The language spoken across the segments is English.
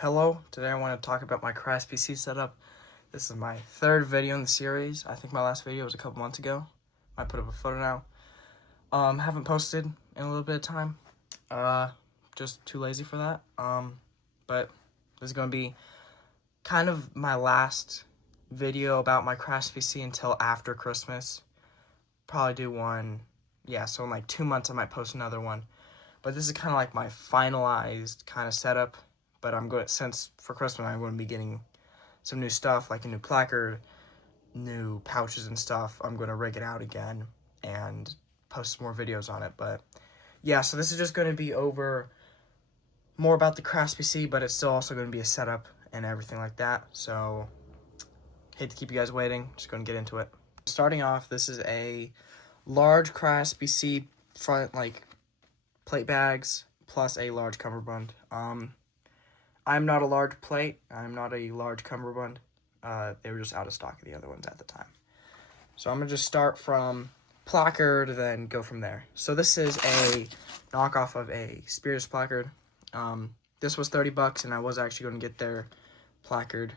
Hello, today I want to talk about my Crye Spc setup. This is my third video in the series. I think my last video was a couple months ago. I put up a photo now. Haven't posted in a little bit of time. Just too lazy for that. But this is going to be kind of my last video about my Crye Spc until after Christmas. Probably do one, so in like 2 months I might post another one. But this is kind of like my finalized kind of setup. But I'm going, since for Christmas I'm going to be getting some new stuff, like a new placard, new pouches and stuff. I'm going to rig it out again and post some more videos on it. But yeah, so this is just going to be over more about the Crye Spc, but it's still also going to be a setup and everything like that. So hate to keep you guys waiting. Just going to get into it. Starting off, this is a large Crye Spc front, like plate bags plus a large cummerbund. I'm not a large plate. I'm not a large cummerbund. They were just out of stock of the other ones at the time. So I'm going to just start from placard, then go from there. So this is a knockoff of a Spears placard. This was $30, and I was actually going to get their placard.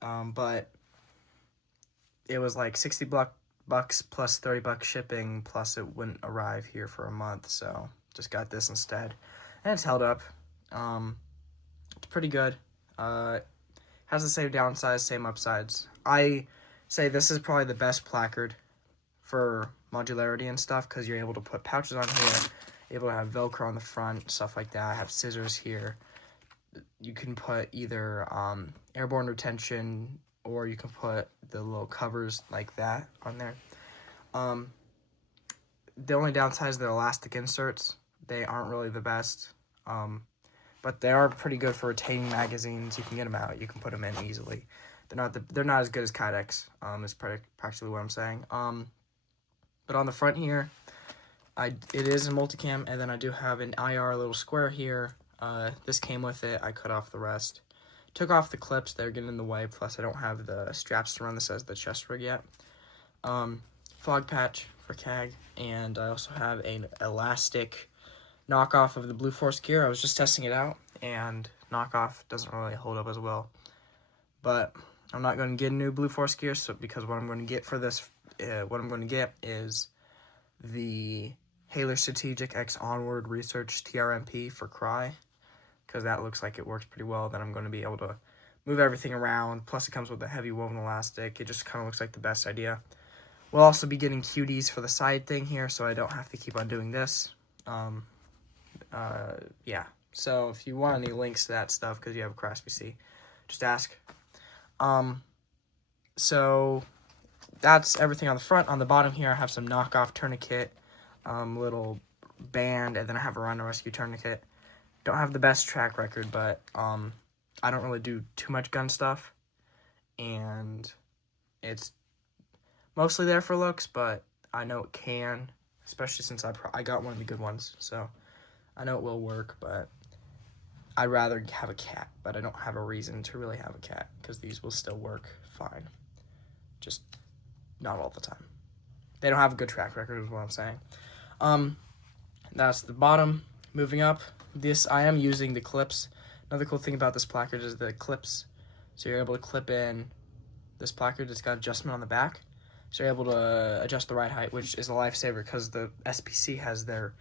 But it was like $60 plus $30 shipping, plus it wouldn't arrive here for a month. So just got this instead. And it's held up. It's pretty good. Has the same downsides, same upsides. I say this is probably the best placard for modularity and stuff, because you're able to put pouches on here, able to have Velcro on the front, stuff like that. I have scissors here. You can put either airborne retention, or you can put the little covers like that on there. The only downside is the elastic inserts. They aren't really the best. But they are pretty good for retaining magazines. You can get them out. You can put them in easily. They're not as good as Kaidex. Is practically what I'm saying. But on the front here, it is a multicam, and then I do have an IR little square here. This came with it. I cut off the rest. Took off the clips. They're getting in the way. Plus, I don't have the straps to run this as the chest rig yet. Fog patch for CAG, and I also have an elastic knockoff of the Blue Force gear. I was just testing it out, and knockoff doesn't really hold up as well. But I'm not going to get a new Blue Force gear, because what I'm going to get for this, is the Haler Strategic XO onward research TRMP for Crye, because that looks like it works pretty well. Then I'm going to be able to move everything around. Plus, it comes with a heavy woven elastic. It just kind of looks like the best idea. We'll also be getting QDs for the side thing here, so I don't have to keep on doing this. So if you want any links to that stuff, because you have a Crye Spc, just ask. So that's everything on the front. On the bottom here, I have some knockoff tourniquet, little band, and then I have a Rhino Rescue tourniquet. Don't have the best track record, but I don't really do too much gun stuff, and it's mostly there for looks, but I know it can, especially since I got one of the good ones, so I know it will work. But I'd rather have a cat, but I don't have a reason to really have a cat, because these will still work fine, just not all the time. They don't have a good track record is what I'm saying. That's the bottom. Moving up, I am using the clips. Another cool thing about this placard is the clips. So you're able to clip in this placard. It's got adjustment on the back, so you're able to adjust the ride height, which is a lifesaver, because the SPC has their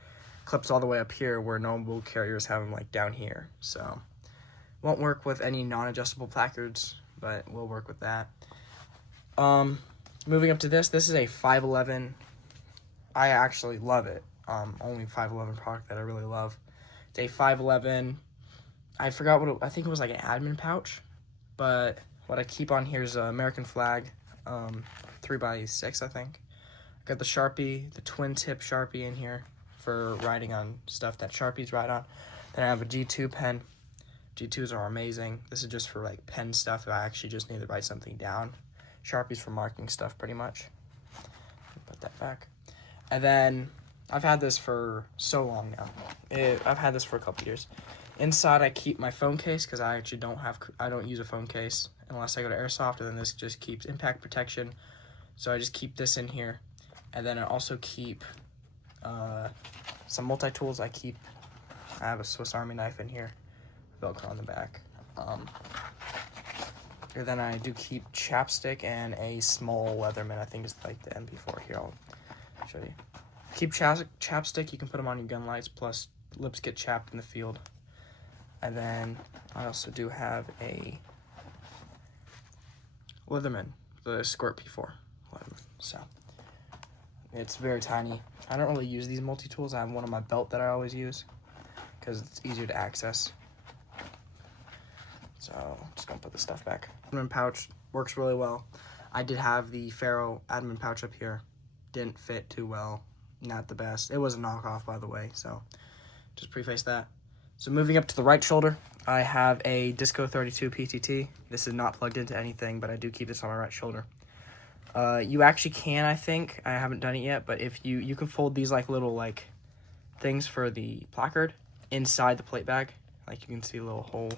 clips all the way up here, where normal carriers have them like down here. So won't work with any non-adjustable placards, but we'll work with that. Moving up to this is a 511. I actually love it. Only 511 product that I really love. It's a 511. I forgot I think it was like an admin pouch, but what I keep on here is an American flag, 3x6, I think. I got the Sharpie, the twin tip Sharpie in here for writing on stuff that Sharpies write on. Then I have a G2 pen. G2s are amazing. This is just for like pen stuff if I actually just need to write something down. Sharpies for marking stuff, pretty much. Put that back. And then I've had this for so long now. I've had this for a couple years. Inside I keep my phone case, because I actually I don't use a phone case unless I go to Airsoft, and then this just keeps impact protection. So I just keep this in here. And then I also keep some multi-tools. I have a Swiss Army knife in here, Velcro on the back. And then I do keep chapstick and a small Leatherman. I think it's like the MP4. Here, I'll show you. Keep chapstick. You can put them on your gun lights. Plus, lips get chapped in the field. And then I also do have a Leatherman, the Squirt P4 Leatherman. So it's very tiny. I don't really use these multi-tools. I have one on my belt that I always use because it's easier to access. So I'm just gonna put the stuff back. Admin pouch works really well. I did have the Ferro admin pouch up here. Didn't fit too well. Not the best. It was a knockoff, by the way, so just preface that. So moving up to the right shoulder, I have a Disco 32 PTT. This is not plugged into anything, but I do keep this on my right shoulder. You actually can, I think, I haven't done it yet, but if you can fold these like little like things for the placard inside the plate bag. Like you can see a little hole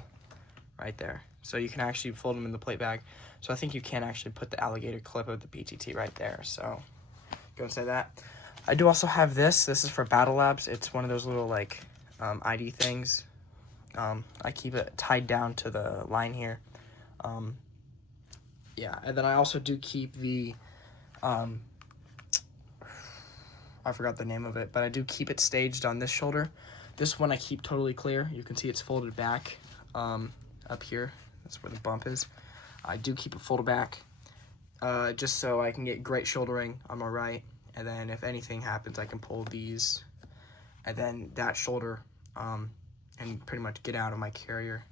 right there. So you can actually fold them in the plate bag. So I think you can actually put the alligator clip of the PTT right there. So go and say that. I do also have this. This is for Battle Labs. It's one of those little like ID things. I keep it tied down to the line here. Yeah, and then I also do keep the, I forgot the name of it, but I do keep it staged on this shoulder. This one I keep totally clear. You can see it's folded back up here. That's where the bump is. I do keep it folded back just so I can get great shouldering on my right. And then if anything happens, I can pull these and then that shoulder and pretty much get out of my carrier.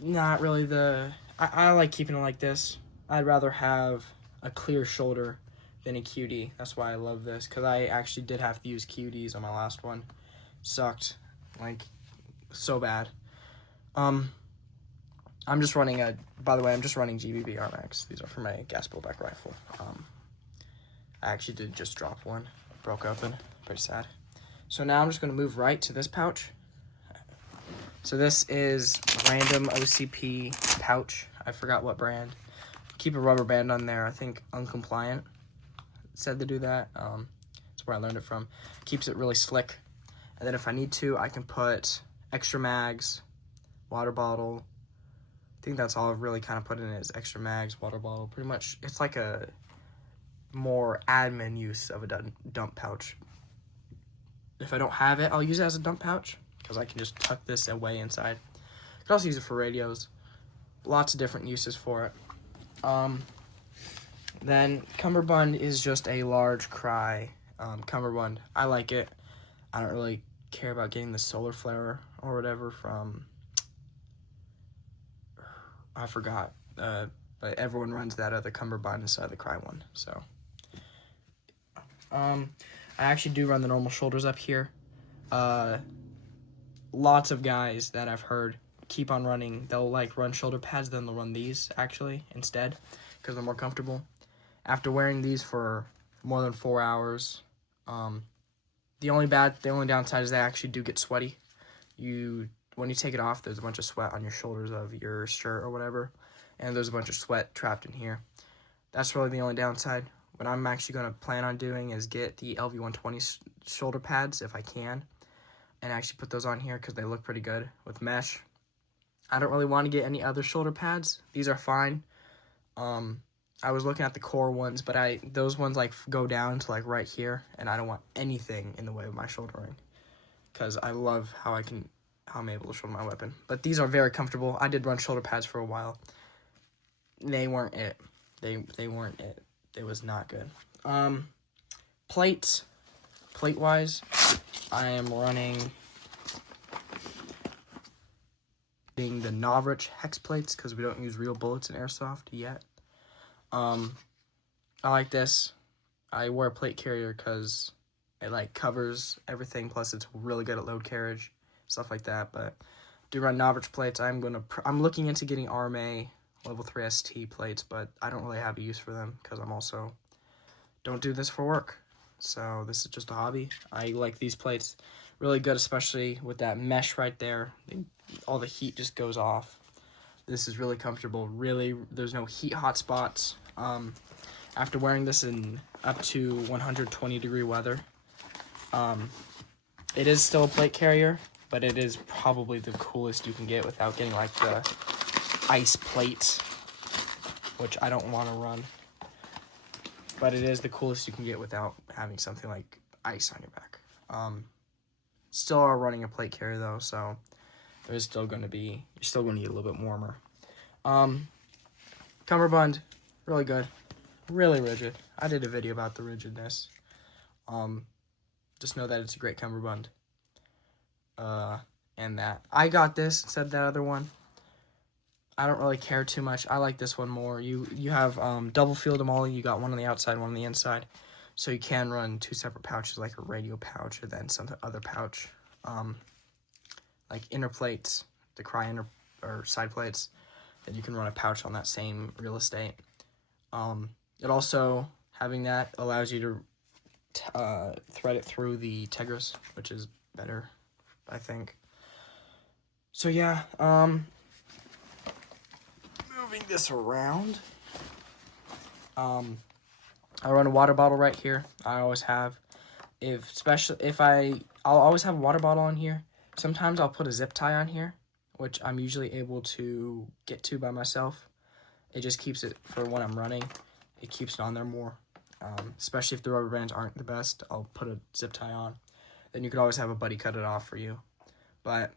Not really the... I like keeping it like this. I'd rather have a clear shoulder than a QD. That's why I love this, because I actually did have to use QDs on my last one. Sucked, like, so bad. I'm just running by the way, I'm just running GBB RMAX. These are for my gas blowback rifle. I actually did just drop one. Broke open. Pretty sad. So now I'm just going to move right to this pouch. So this is random OCP pouch. I forgot what brand. Keep a rubber band on there. I think Uncompliant said to do that. That's where I learned it from. Keeps it really slick. And then if I need to, I can put extra mags, water bottle. I think that's all I've really kind of put in is extra mags, water bottle. Pretty much, it's like a more admin use of a dump pouch. If I don't have it, I'll use it as a dump pouch because I can just tuck this away inside. I can also use it for radios. Lots of different uses for it. Then Cummerbund is just a large Crye Cummerbund. I like it. I don't really care about getting the solar flare or whatever from, I forgot, but everyone runs that other Cummerbund instead of the Crye one. So I actually do run the normal shoulders up here. Lots of guys that I've heard keep on running, they'll like run shoulder pads, then they'll run these actually instead because they're more comfortable. After wearing these for more than 4 hours, the only downside is they actually do get sweaty. When you take it off, there's a bunch of sweat on your shoulders of your shirt or whatever, and there's a bunch of sweat trapped in here. That's really the only downside. What I'm actually going to plan on doing is get the LV120 shoulder pads if I can, and actually put those on here because they look pretty good with mesh. I don't really want to get any other shoulder pads. These are fine. I was looking at the core ones, but those ones like go down to like right here, and I don't want anything in the way of my shouldering because I love how I'm able to shoulder my weapon. But these are very comfortable. I did run shoulder pads for a while. They weren't it. They weren't it. It was not good. Plate-wise, I am running the Novrich hex plates because we don't use real bullets in airsoft yet. I like this. I wear a plate carrier because it like covers everything. Plus, it's really good at load carriage, stuff like that. But do run Novrich plates. I'm looking into getting RMA level 3 ST plates, but I don't really have a use for them because I'm also don't do this for work. So this is just a hobby. I like these plates. Really good, especially with that mesh right there. All the heat just goes off. This is really comfortable. Really, there's no heat hot spots. After wearing this in up to 120-degree weather, it is still a plate carrier, but it is probably the coolest you can get without getting like the ice plate, which I don't want to run. But it is the coolest you can get without having something like ice on your back. Still are running a plate carrier though, so there's still going to be, you're still going to get a little bit warmer. Cummerbund, really good, really rigid. I did a video about the rigidness. Just know that it's a great cummerbund. And that I got this instead of that other one. I don't really care too much. I like this one more. You have double field MOLLE. You got one on the outside, one on the inside. So you can run 2 separate pouches, like a radio pouch or then some other pouch. Like inner plates, the Crye inner or side plates, then you can run a pouch on that same real estate. It also, having that allows you to thread it through the Tegris, which is better, I think. So yeah, moving this around. I run a water bottle right here. I always have. I'll always have a water bottle on here. Sometimes I'll put a zip tie on here, which I'm usually able to get to by myself. It just keeps it for when I'm running. It keeps it on there more. Especially if the rubber bands aren't the best, I'll put a zip tie on. Then you could always have a buddy cut it off for you. But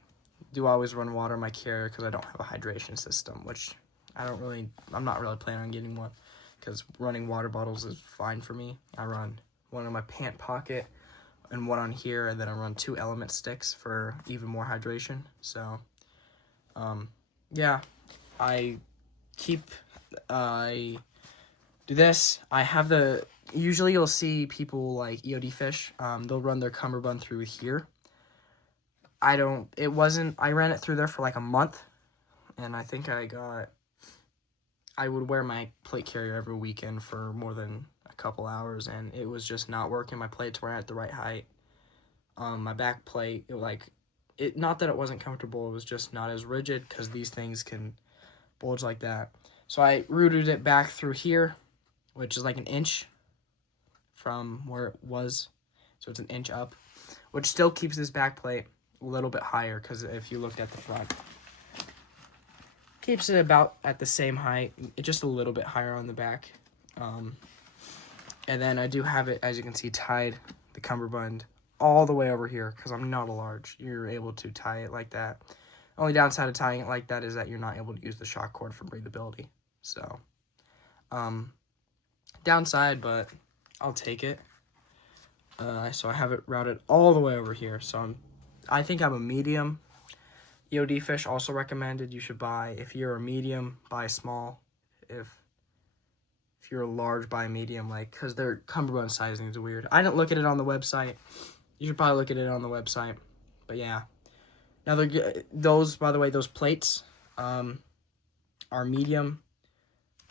do always run water in my carrier because I don't have a hydration system, which I'm not really planning on getting one because running water bottles is fine for me. I run one in my pant pocket and one on here, and then I run 2 element sticks for even more hydration. So, yeah, I do this. I have usually you'll see people like EOD Fish, they'll run their cummerbund through here. I ran it through there for like a month, and I think I would wear my plate carrier every weekend for more than a couple hours, and it was just not working. My plates weren't at the right height. My back plate, not that it wasn't comfortable, it was just not as rigid because these things can bulge like that. So I routed it back through here, which is like an inch from where it was. So it's an inch up, which still keeps this back plate a little bit higher because if you looked at the front, keeps it about at the same height, just a little bit higher on the back. And then I do have it, as you can see, tied the cummerbund all the way over here because I'm not a large. You're able to tie it like that. Only downside of tying it like that is that you're not able to use the shock cord for breathability. So, downside, but I'll take it. So I have it routed all the way over here. So I think I'm a medium. EOD Fish also recommended you should buy, if you're a medium, buy a small. If you're a large, buy a medium, because their cummerbund sizing is weird. I didn't look at it on the website. You should probably look at it on the website. But yeah. Now, by the way, those plates are medium.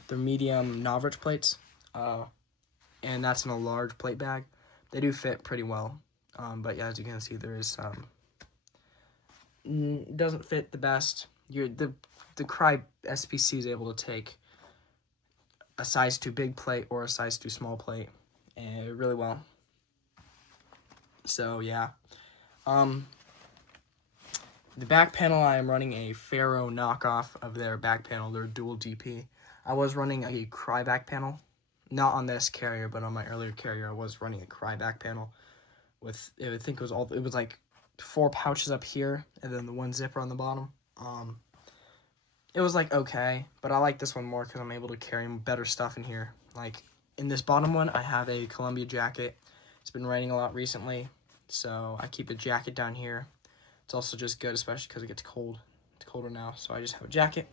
They're medium Novrich plates. And that's in a large plate bag. They do fit pretty well. But yeah, as you can see, there is some... doesn't fit the best. The Crye Spc is able to take a size 2 big plate or a size 2 small plate really well. So yeah, the back panel, I am running a Ferro knockoff of their back panel. They're dual DP. I was running a Crye back panel, not on this carrier, but on my earlier carrier, I was running a Crye back panel with, I think it was like 4 pouches up here and then the 1 zipper on the bottom. It was like okay, but I like this one more because I'm able to carry better stuff in here. Like in this bottom one, I have a Columbia jacket. It's been raining a lot recently, so I keep a jacket down here. It's also just good, especially because it gets cold. It's colder now, so I just have a jacket.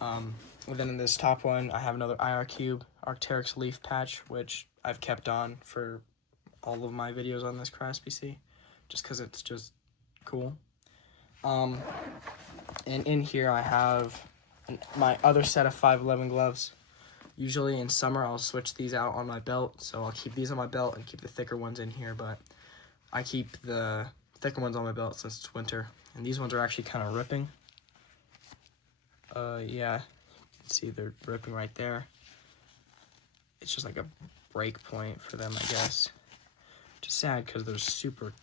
And then in this top one, I have another IR Cube Arc'teryx leaf patch, which I've kept on for all of my videos on this Crye Spc, just because it's just cool. And in here I have my other set of 511 gloves. Usually in summer I'll switch these out on my belt, so I'll keep these on my belt and keep the thicker ones in here, but I keep the thicker ones on my belt since it's winter. And these ones are actually kind of ripping. Yeah, you can see they're ripping right there. It's just like a break point for them, I guess. Which is sad because they're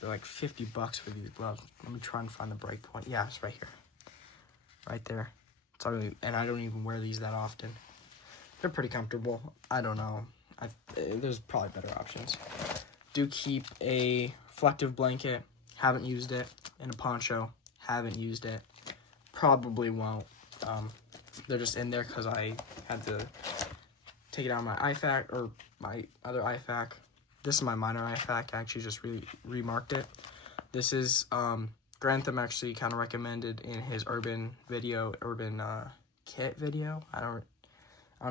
like $50 for these gloves. Let me try and find the break point. Yeah, it's right here. Right there. and I don't even wear these that often. They're pretty comfortable. I don't know. There's probably better options. Do keep a reflective blanket. Haven't used it. And a poncho. Haven't used it. Probably won't. They're just in there because I had to take it out of my IFAC, or my other IFAC. This is my minor IFAC. I actually just remarked it. This is Grantham actually kind of recommended in his urban kit video. I don't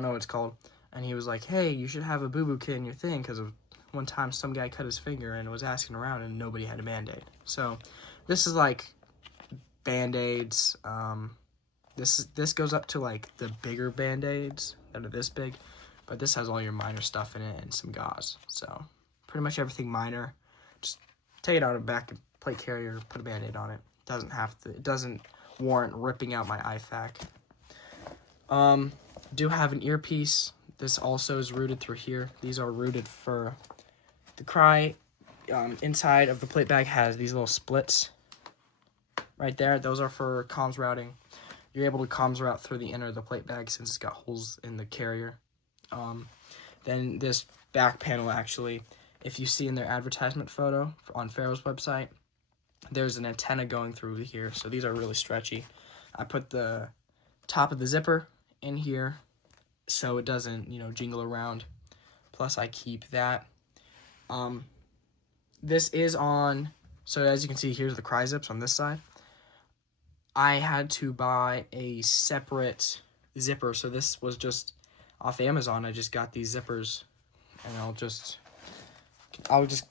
know what it's called. And he was like, hey, you should have a boo-boo kit in your thing, because of one time some guy cut his finger and was asking around and nobody had a Band-Aid. So this is like Band-Aids. This goes up to like the bigger Band-Aids that are this big, but this has all your minor stuff in it and some gauze. So pretty much everything minor. Just take it out of the back plate carrier, put a Band-Aid on it. It doesn't warrant ripping out my IFAC. Do have an earpiece. This also is routed through here. These are routed for the Crye. Inside of the plate bag has these little splits right there. Those are for comms routing. You're able to comms route through the inner of the plate bag since it's got holes in the carrier. Then this back panel, actually, if you see in their advertisement photo on Ferro's website, there's an antenna going through here. So these are really stretchy. I put the top of the zipper in here so it doesn't, jingle around. Plus I keep that. This is on, so as you can see, here's the Crye zips on this side. I had to buy a separate zipper, so this was just off Amazon. I just got these zippers, and I'll just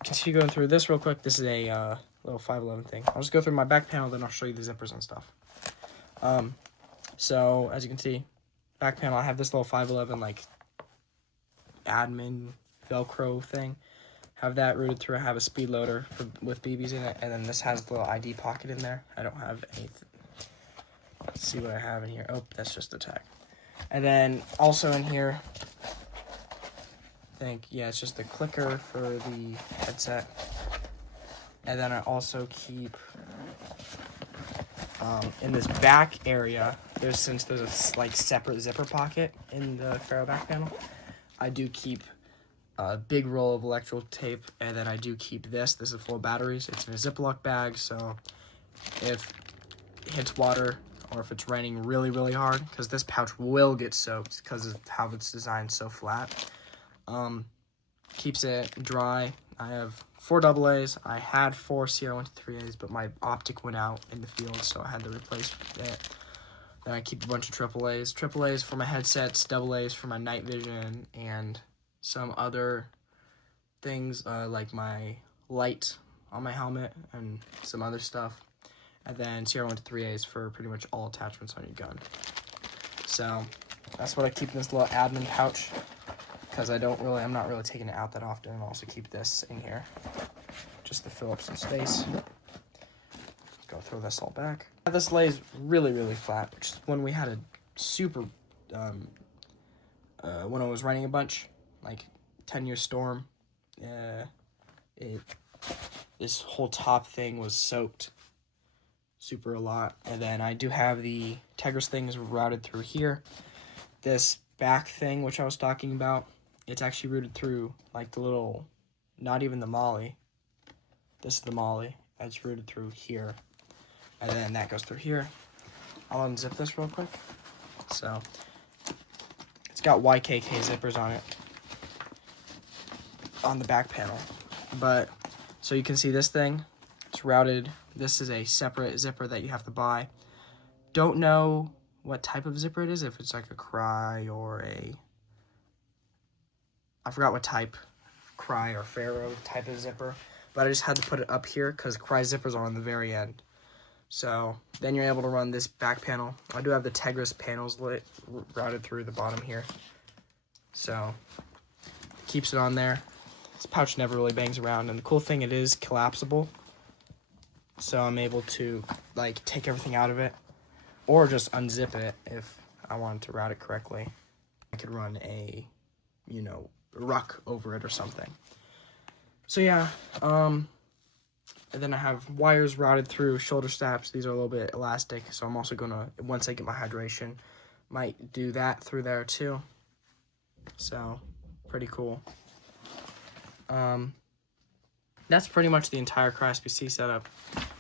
continue going through this real quick. This is a little 511 thing. I'll just go through my back panel, then I'll show you the zippers and stuff. So as you can see, back panel, I have this little 511 like admin Velcro thing. Have that routed through. I have a speed loader with BBs in it, and then this has the little ID pocket in there. I don't have anything. Let's see what I have in here. Oh, that's just the tag. And then also in here, it's just the clicker for the headset. And then I also keep in this back area, since there's a like separate zipper pocket in the Ferro back panel, I do keep a big roll of electrical tape, and then I do keep this. This is full of batteries. It's in a Ziploc bag, so if it hits water or if it's raining really, really hard, because this pouch will get soaked because of how it's designed so flat, keeps it dry. I have 4 AA's. I had 4 CR123A's, but my optic went out in the field, so I had to replace it. Then I keep a bunch of AAA's. AAA's for my headsets, AA's for my night vision, and some other things like my light on my helmet and some other stuff. And then CR123A's for pretty much all attachments on your gun. So that's what I keep in this little admin pouch, because I'm not really taking it out that often. And also keep this in here just to fill up some space. Go throw this all back. This lays really, really flat, which is when we had a super when I was running a bunch, like 10-year storm, this whole top thing was soaked super a lot. And then I do have the Tegris things routed through here. This back thing, which I was talking about, it's actually routed through like the little, not even the molly. This is the molly. It's routed through here. And then that goes through here. I'll unzip this real quick. So it's got YKK zippers on it on the back panel. But so you can see this thing, it's routed. This is a separate zipper that you have to buy. Don't know what type of zipper it is, if it's like a Crye or I forgot what type, Crye or Ferro type of zipper, but I just had to put it up here because Crye zippers are on the very end. So then you're able to run this back panel. I do have the Tegris panels routed through the bottom here. So it keeps it on there. This pouch never really bangs around, and the cool thing, it is collapsible. So I'm able to like take everything out of it, or just unzip it if I wanted to route it correctly. I could run a, ruck over it or something. So yeah, And then I have wires routed through shoulder straps. These are a little bit elastic, so I'm also gonna, once I get my hydration, might do that through there too. So, pretty cool. That's pretty much the entire Crye Spc setup.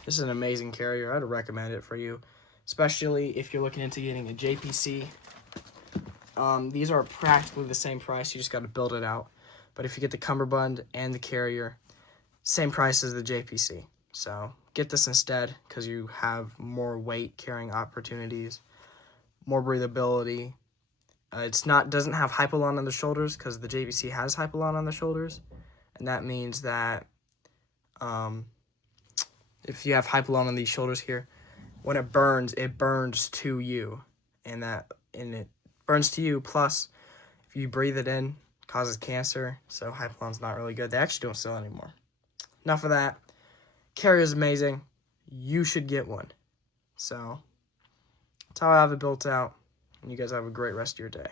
This is an amazing carrier. I'd recommend it for you, especially if you're looking into getting a JPC. These are practically the same price. You just got to build it out. But if you get the Cummerbund and the carrier, same price as the JPC. So get this instead because you have more weight carrying opportunities, more breathability. Doesn't have Hypalon on the shoulders because the JPC has Hypalon on the shoulders, and that means that if you have Hypalon on these shoulders here, when it burns to you, and it burns to you. Plus, if you breathe it in, causes cancer. So Hypalon's not really good. They actually don't sell anymore. Enough of that. Carrier is amazing. You should get one. So that's how I have it built out. And you guys have a great rest of your day.